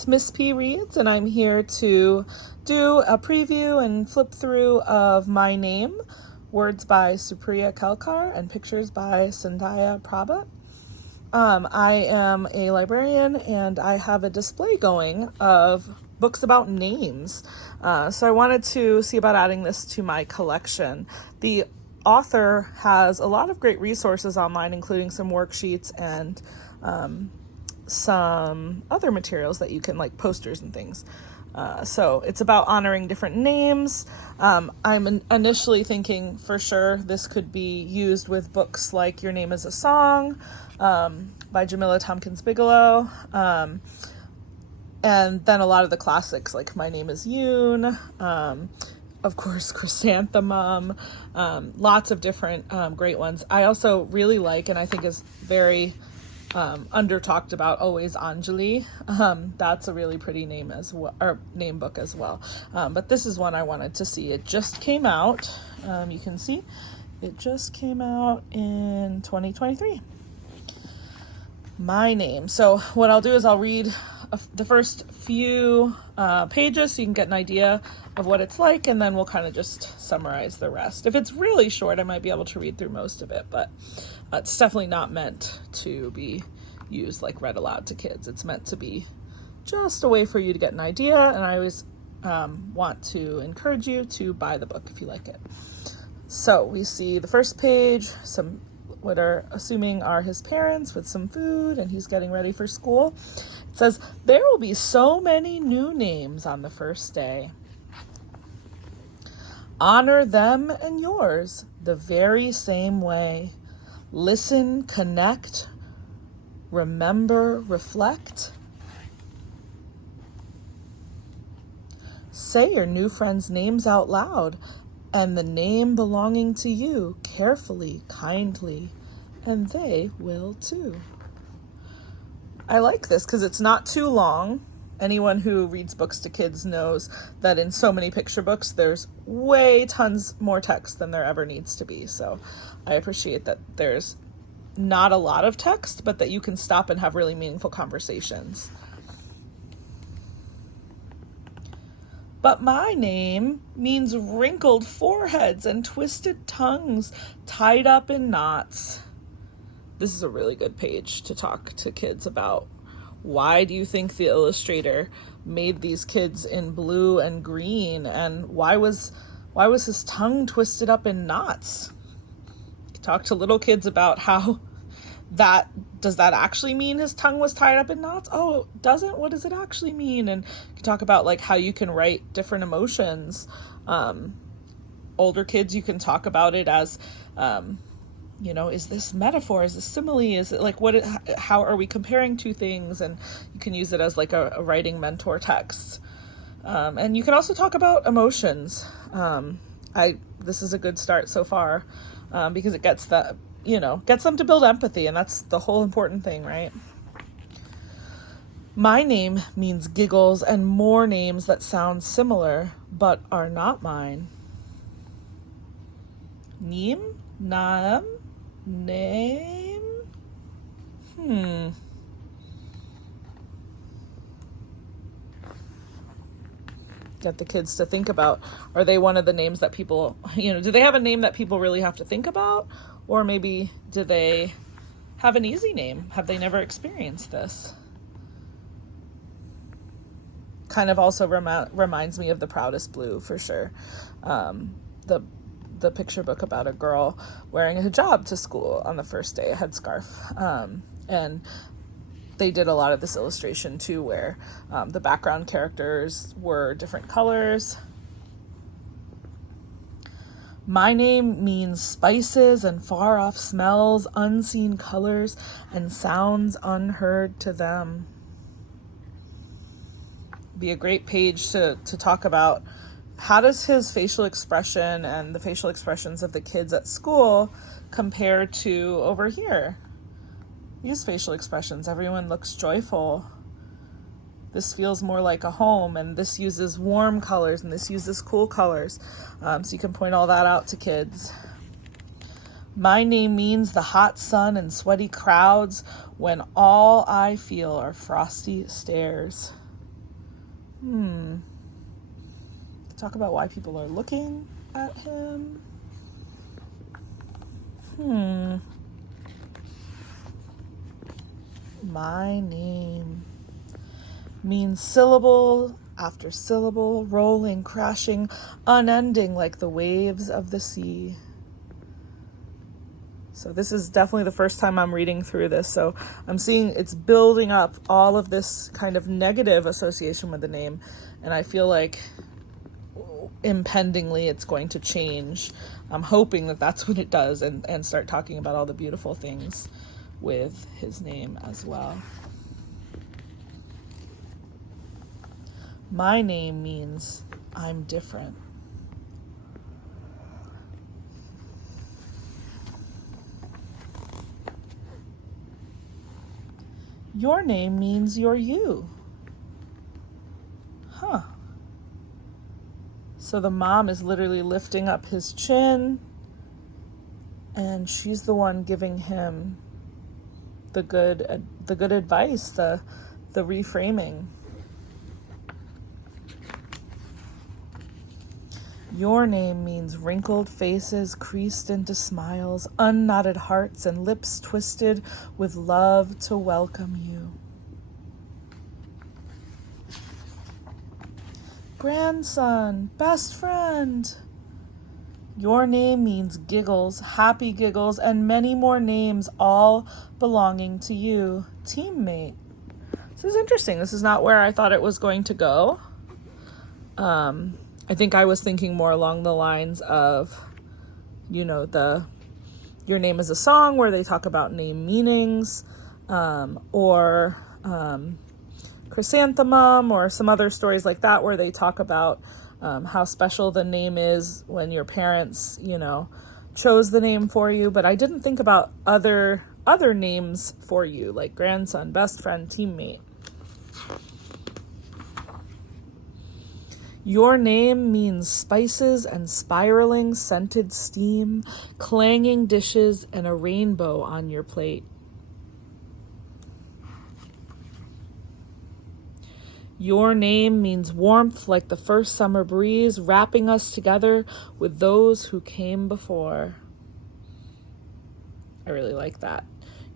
It's Miss P Reads, and I'm here to do a preview and flip through of My Name, words by Supriya Kelkar and pictures by Sandhya Prabhat. I am a librarian and I have a display going of books about names. So I wanted to see about adding this to my collection. The author has a lot of great resources online, including some worksheets and some other materials that you can, like posters and things. So it's about honoring different names. I'm initially thinking for sure this could be used with books like Your Name is a Song by Jamila Tompkins Bigelow. And then a lot of the classics like My Name is Yoon, of course, Chrysanthemum, lots of different great ones. I also really like, and I think is very under talked about, always Anjali. That's a really pretty name as well, or name book as well. But this is one I wanted to see. It just came out. You can see it just came out in 2023. My Name. So what I'll do is I'll read the first few pages so you can get an idea of what it's like, and then we'll kind of just summarize the rest. If it's really short, I might be able to read through most of it, but it's definitely not meant to be used like read aloud to kids. It's meant to be just a way for you to get an idea, and I always want to encourage you to buy the book if you like it. So we see the first page, some what are assuming are his parents with some food, and he's getting ready for school. It says, "There will be so many new names on the first day. Honor them and yours the very same way. Listen, connect, remember, reflect. Say your new friends' names out loud, and the name belonging to you carefully, kindly, and they will too." I like this because it's not too long. Anyone who reads books to kids knows that in so many picture books, there's way tons more text than there ever needs to be. So I appreciate that there's not a lot of text, but that you can stop and have really meaningful conversations. But my name means wrinkled foreheads and twisted tongues tied up in knots. This is a really good page to talk to kids about. Why do you think the illustrator made these kids in blue and green? And why was his tongue twisted up in knots? Talk to little kids about how does that actually mean his tongue was tied up in knots? Oh, it doesn't? What does it actually mean? And you talk about like how you can write different emotions. Older kids, you can talk about it as, is this metaphor? Is this simile? Is it like how are we comparing two things? And you can use it as like a writing mentor text. And you can also talk about emotions. This is a good start so far, because it gets them to build empathy, and that's the whole important thing, right? My name means giggles and more names that sound similar but are not mine. Neem, naam, name. Get the kids to think about, are they one of the names that people, do they have a name that people really have to think about? Or maybe do they have an easy name? Have they never experienced this? Kind of also reminds me of The Proudest Blue for sure. The picture book about a girl wearing a hijab to school on the first day, a headscarf. And they did a lot of this illustration too, where the background characters were different colors. My name means spices and far-off smells, unseen colors, and sounds unheard to them. Be a great page to talk about how does his facial expression and the facial expressions of the kids at school compare to over here. These facial expressions, everyone looks joyful. This feels more like a home, and this uses warm colors, and this uses cool colors. So you can point all that out to kids. My name means the hot sun and sweaty crowds when all I feel are frosty stares. Talk about why people are looking at him. My name means syllable after syllable, rolling, crashing, unending like the waves of the sea. So this is definitely the first time I'm reading through this. So I'm seeing it's building up all of this kind of negative association with the name. And I feel like impendingly it's going to change. I'm hoping that that's what it does, and start talking about all the beautiful things with his name as well. My name means I'm different. Your name means you're you. Huh. So the mom is literally lifting up his chin, and she's the one giving him the good advice, the reframing. Your name means wrinkled faces creased into smiles, unknotted hearts, and lips twisted with love to welcome you. Grandson, best friend. Your name means giggles, happy giggles, and many more names, all belonging to you. Teammate. This is interesting. This is not where I thought it was going to go. I think I was thinking more along the lines of, Your Name is a Song, where they talk about name meanings, or Chrysanthemum, or some other stories like that, where they talk about how special the name is when your parents, chose the name for you. But I didn't think about other names for you, like grandson, best friend, teammate. Your name means spices and spiraling scented steam, clanging dishes, and a rainbow on your plate. Your name means warmth like the first summer breeze, wrapping us together with those who came before. I really like that.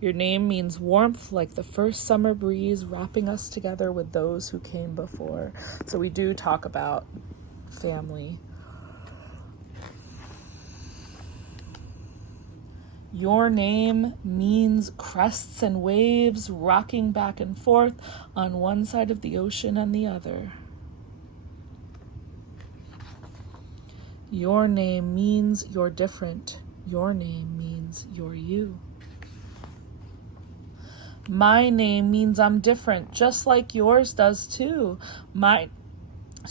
Your name means warmth like the first summer breeze, wrapping us together with those who came before. So we do talk about family. Your name means crests and waves rocking back and forth on one side of the ocean and the other. Your name means you're different. Your name means you're you. My name means I'm different, just like yours does too. My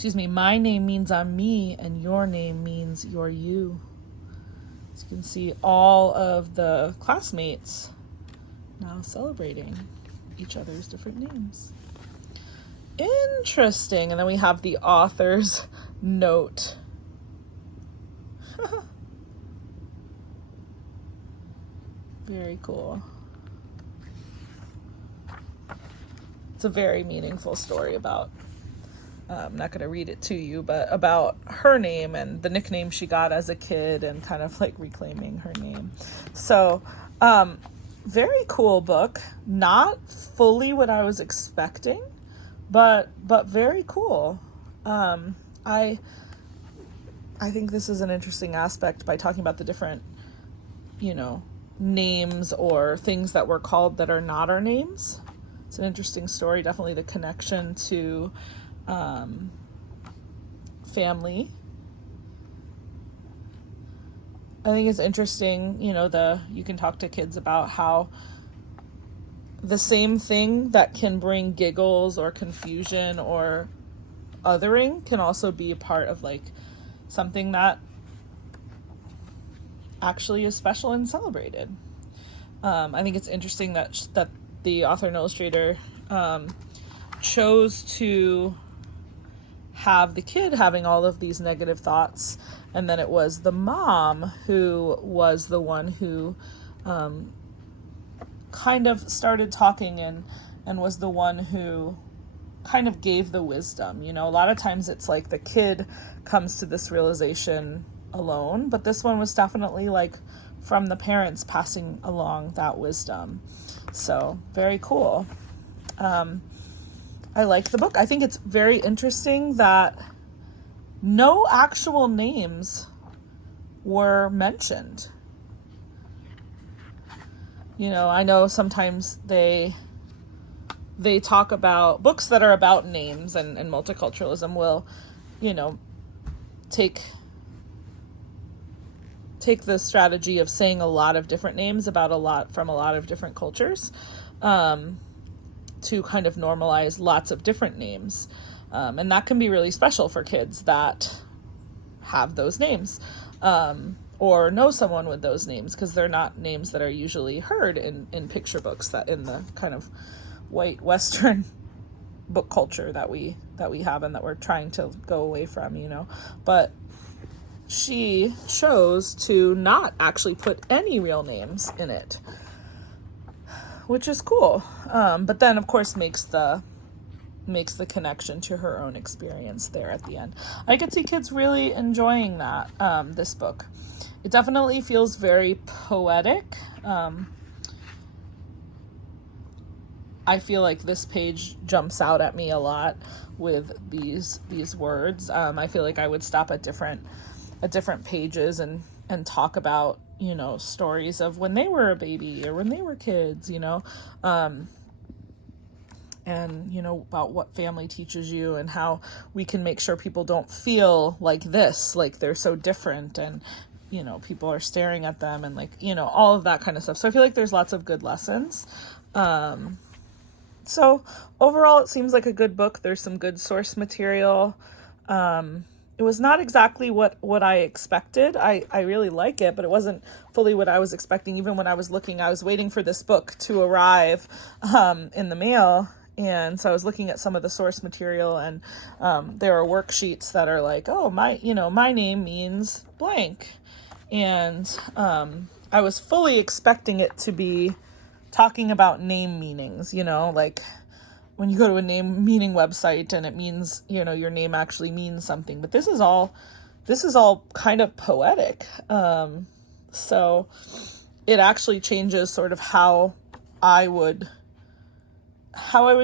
name means I'm me, and your name means you're you. As you can see, all of the classmates now celebrating each other's different names. Interesting. And then we have the author's note. Very cool. It's a very meaningful story about, I'm not going to read it to you, but about her name and the nickname she got as a kid and kind of like reclaiming her name. So, very cool book. Not fully what I was expecting, but very cool. I think this is an interesting aspect by talking about the different, names or things that we're called that are not our names. It's an interesting story. Definitely the connection to family. I think it's interesting, you can talk to kids about how the same thing that can bring giggles or confusion or othering can also be a part of like something that actually is special and celebrated. I think it's interesting that the author and illustrator chose to have the kid having all of these negative thoughts, and then it was the mom who was the one who kind of started talking and was the one who kind of gave the wisdom. A lot of times it's like the kid comes to this realization alone, but this one was definitely like from the parents passing along that wisdom. So very cool. I like the book. I think it's very interesting that no actual names were mentioned. I know sometimes they talk about books that are about names, and multiculturalism will, take the strategy of saying a lot of different names from a lot of different cultures, to kind of normalize lots of different names. And that can be really special for kids that have those names, or know someone with those names, because they're not names that are usually heard in picture books, that in the kind of white Western book culture that we have and that we're trying to go away from, But she chose to not actually put any real names in it, which is cool. But then, of course, makes the connection to her own experience there at the end. I could see kids really enjoying that, this book. It definitely feels very poetic. I feel like this page jumps out at me a lot with these words. I feel like I would stop at different pages and talk about, stories of when they were a baby or when they were kids, and about what family teaches you and how we can make sure people don't feel like this, like they're so different, and people are staring at them, and all of that kind of stuff. So I feel like there's lots of good lessons. So overall, it seems like a good book. There's some good source material. It was not exactly what I expected. I really like it, but it wasn't fully what I was expecting. Even when I was looking, I was waiting for this book to arrive in the mail. And so I was looking at some of the source material, and there are worksheets that are like, oh, my name means blank. And I was fully expecting it to be talking about name meanings, like when you go to a name meaning website and it means, your name actually means something. But this is all kind of poetic. So it actually changes sort of how I would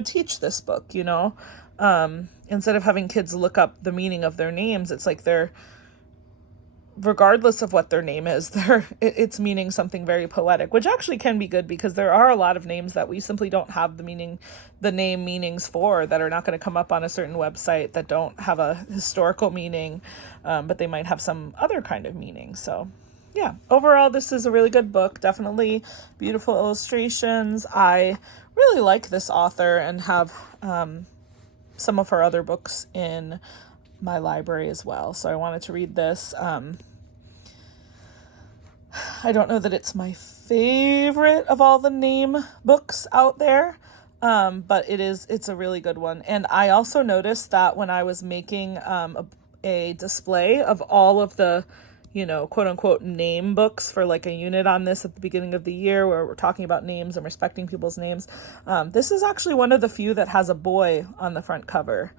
teach this book, instead of having kids look up the meaning of their names, it's like regardless of what their name is, it's meaning something very poetic, which actually can be good, because there are a lot of names that we simply don't have the name meanings for, that are not going to come up on a certain website, that don't have a historical meaning, but they might have some other kind of meaning. So yeah, overall, this is a really good book. Definitely beautiful illustrations. I really like this author and have some of her other books in my library as well. So I wanted to read this. I don't know that it's my favorite of all the name books out there, but it's a really good one. And I also noticed that when I was making a display of all of the quote unquote name books for like a unit on this at the beginning of the year, where we're talking about names and respecting people's names, this is actually one of the few that has a boy on the front cover.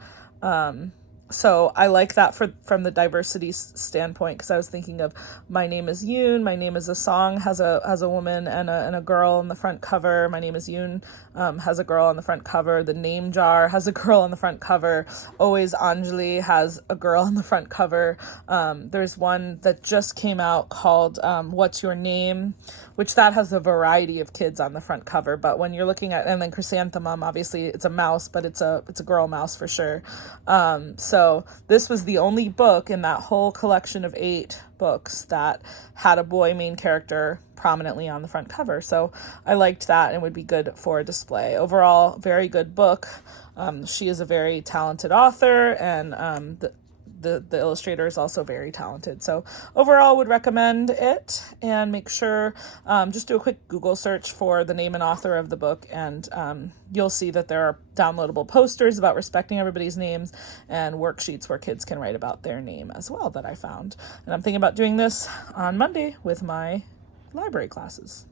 So I like that from the diversity standpoint, because I was thinking of My Name is Yoon, My Name is a Song has a woman and a girl on the front cover. My Name is Yoon has a girl on the front cover. The Name Jar has a girl on the front cover. Always Anjali has a girl on the front cover. There's one that just came out called What's Your Name, which that has a variety of kids on the front cover. But when you're looking at, and then Chrysanthemum, obviously it's a mouse, but it's a girl mouse for sure. So this was the only book in that whole collection of 8 books that had a boy main character prominently on the front cover. So I liked that, and would be good for a display. Overall, very good book. She is a very talented author, and the illustrator is also very talented. So overall, would recommend it, and make sure, just do a quick Google search for the name and author of the book, and you'll see that there are downloadable posters about respecting everybody's names, and worksheets where kids can write about their name as well that I found. And I'm thinking about doing this on Monday with my library classes.